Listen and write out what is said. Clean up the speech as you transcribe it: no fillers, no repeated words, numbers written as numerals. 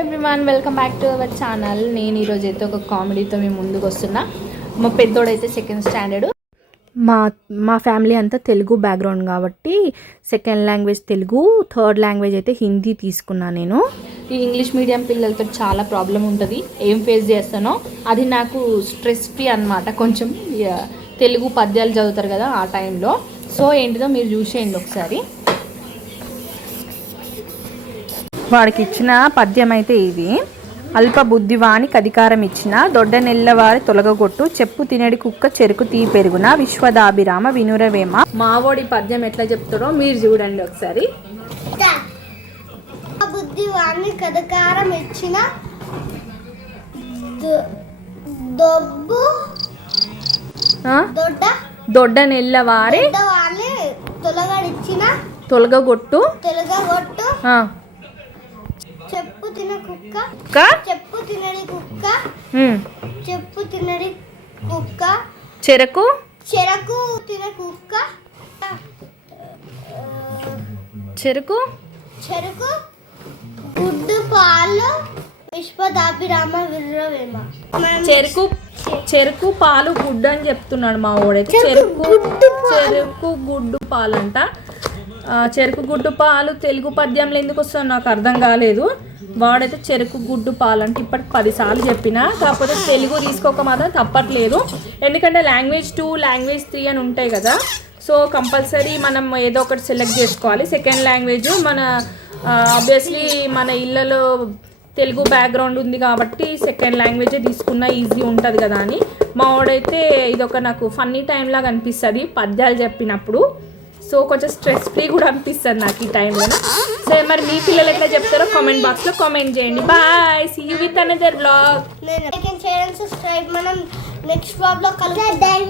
Everyone welcome back to our channel. నేను ఈరోజు అయితే ఒక కామెడీతో మేము ముందుకు వస్తున్నా. మా పెద్దోడైతే సెకండ్ స్టాండర్డ్. మా ఫ్యామిలీ అంతా తెలుగు బ్యాక్గ్రౌండ్ కాబట్టి second language Telugu, third language అయితే హిందీ తీసుకున్నా. నేను ఈ ఇంగ్లీష్ మీడియం పిల్లలతో చాలా ప్రాబ్లం ఉంటుంది. ఏం ఫేస్ చేస్తానో అది నాకు స్ట్రెస్ ఫ్రీ అనమాట. కొంచెం తెలుగు పద్యాలు చదువుతారు కదా ఆ టైంలో. సో ఏంటిదో మీరు చూసేయండి ఒకసారి. వాడికి ఇచ్చిన పద్యం అయితే ఇది. అల్ప బుద్ధివానికి అధికారం ఇచ్చిన దొడ్డ నెల్లవారి తొలగగొట్టు చెప్పు తినడి కుక్క చెరుకు తీ పెరుగున విశ్వదాభిరామ వినురవేమ. మావోడి పద్యం ఎట్లా చెప్తారో మీరు చూడండి ఒకసారి. బుద్ధివానికి అధికారం ఇచ్చిన దొడ్డ నెల్లవారి తొలగగొట్టు చెప్పు తిన కుక్క చెప్పు తినడి కుక్క చెప్పు తినడి కుక్క చెరకు తిన కుక్క చెరుకు గుడ్డు పాలు విశ్వదాభిరామ వినురవేమ. చెరుకు పాలు గుడ్డు అని చెప్తున్నాడు మా వాడైతే. చెరుకు గుడ్డు పాలు అంట. చెరుకు గుడ్డు పాలు తెలుగు పద్యంలో ఎందుకు వస్తుందో నాకు అర్థం కాలేదు. వాడైతే చెరుకు గుడ్డు పాలు అంటే ఇప్పటికి 10 సార్లు చెప్పినా, కాకపోతే తెలుగు తీసుకోక మాత్రం తప్పట్లేదు. ఎందుకంటే లాంగ్వేజ్ 2, లాంగ్వేజ్ 3 అని ఉంటాయి కదా. సో కంపల్సరీ మనం ఏదో ఒకటి సెలెక్ట్ చేసుకోవాలి. సెకండ్ లాంగ్వేజ్ మన ఆబ్వియస్లీ మన ఇళ్ళలో తెలుగు బ్యాక్గ్రౌండ్ ఉంది కాబట్టి సెకండ్ లాంగ్వేజే తీసుకున్నా ఈజీ ఉంటుంది కదా అని. మా వాడైతే ఇదొక నాకు ఫన్నీ టైం లాగా అనిపిస్తుంది పద్యాలు చెప్పినప్పుడు. సో కొంచెం స్ట్రెస్ ఫ్రీ కూడా అనిపిస్తుంది నాకు ఈ టైంలో. సో మరి మీ పిల్లలు ఎట్లా చెప్తారో కామెంట్ బాక్స్లో కామెంట్ చేయండి. Bye, see you with another blog. మనం నెక్స్ట్ బ్లాగ్లో కలుద్దాం.